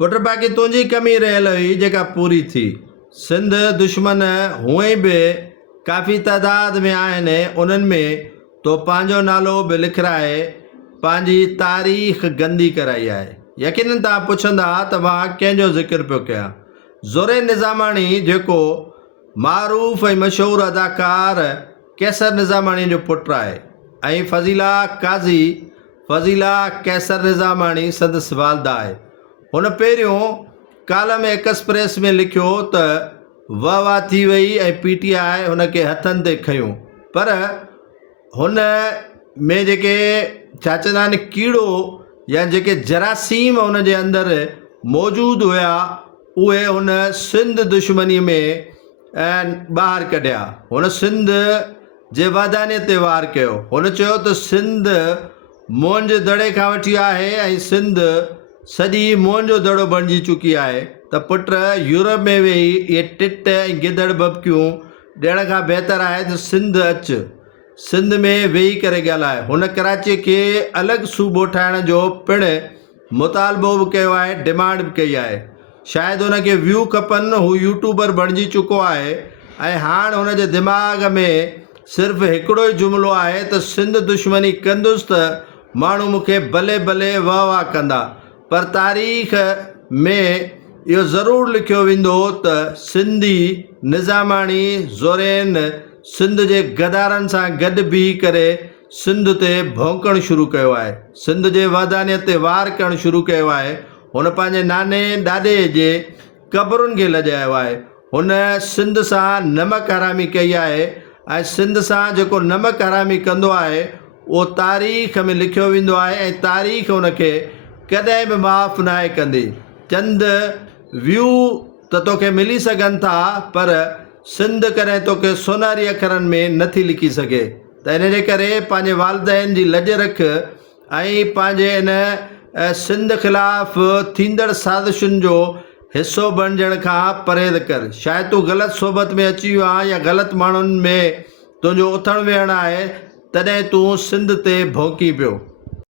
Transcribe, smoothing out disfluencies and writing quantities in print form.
पुट बाक़ी तुंहिंजी कमी रहियल हुई जेका पूरी थी। सिंध दुश्मन हूअं ई बि काफ़ी तइदाद में आहिनि। उन्हनि में तो पंहिंजो नालो बि लिखाए पंहिंजी तारीख़ गंदी कराई आहे। यकीनन तव्हां पुछंदा त मां कंहिंजो ज़िक्र पियो कयां। ज़ोरे निज़ामाणी जेको मारूफ़ ऐं मशहूरु अदाकार कैसर निज़ामाणी जो पुटु आहे ऐं फज़ीला काज़ी फज़ीला कैसर निज़ामाणी संदसि वालदा आहे। हुन पहिरियों कालम एक्सप्रेस में लिखियो त वाह वाह थी वई ऐं PTI हुनखे हथनि ते खयूं, पर हुन में जेके छा चवंदा आहिनि कीड़ो या जेके जरासीम हुन जे अंदरि मौजूदु हुया उहे हुन सिंध दुश्मनी में ॿाहिरि कढिया। हुन सिंध जे वाधाने ते वार कयो। हुन चयो त सिंध मोहन जे दड़े खां वठी आहे ऐं सिंध सॼी मोहन जो दड़ो बणिजी चुकी आहे त पुट यूरोप में वेही इहे टिट ऐं गिदड़ बबकियूं ॾियण खां बहितर आहे त सिंध अचु, सिंध में वेही करे ॻाल्हाए। हुन कराची खे अलॻि सूबो ठाहिण जो पिणु मुतालबो बि कयो आहे, डिमांड बि कई आहे। शायदि हुनखे व्यू खपनि, हू यूट्यूबर बणिजी चुको आहे ऐं हाणे हुन जे दिमाग़ में सिर्फ़ु हिकिड़ो ई जुमिलो आहे त सिंध दुश्मनी कंदुसि त माण्हू मूंखे भले भले वाह वाह कंदा, पर तारीख़ में इहो ज़रूरु लिखियो वेंदो त सिंधी निज़ामाणी ज़ोरेन सिंध जे गदारनि सां गॾु बीही करे सिंध ते भौंकणु शुरू कयो आहे, सिंध जे वाधाने ते वार करणु शुरू कयो आहे। हुन पंहिंजे नाने ॾाॾे जे क़बरुनि खे लॼायो आहे। हुन सिंध सां नमक हरामी कई आहे ऐं सिंध सां जेको नमक हरामी कंदो आहे उहो तारीख़ में लिखियो वेंदो आहे ऐं तारीख़ हुनखे कॾहिं बि माफ़ न आहे कंदी। चंद व्यू त तोखे मिली सघनि था, पर सिंध कॾहिं तोखे सोनारी अखरनि में नथी लिखी सघे। त इन जे करे पंहिंजे वालिदैन जी लॼ रख ऐं पंहिंजे इन सिंध ख़िलाफ़ थींदड़ साज़िशुनि जो हिसो बणिजण खां परहेज़ कर। शायदि तूं ग़लति सोबत में अची वियो आहे या ग़लति माण्हुनि में तुंहिंजो उथणु वेहणु आहे, तॾहिं तूं सिंध ते भौंकी पियो।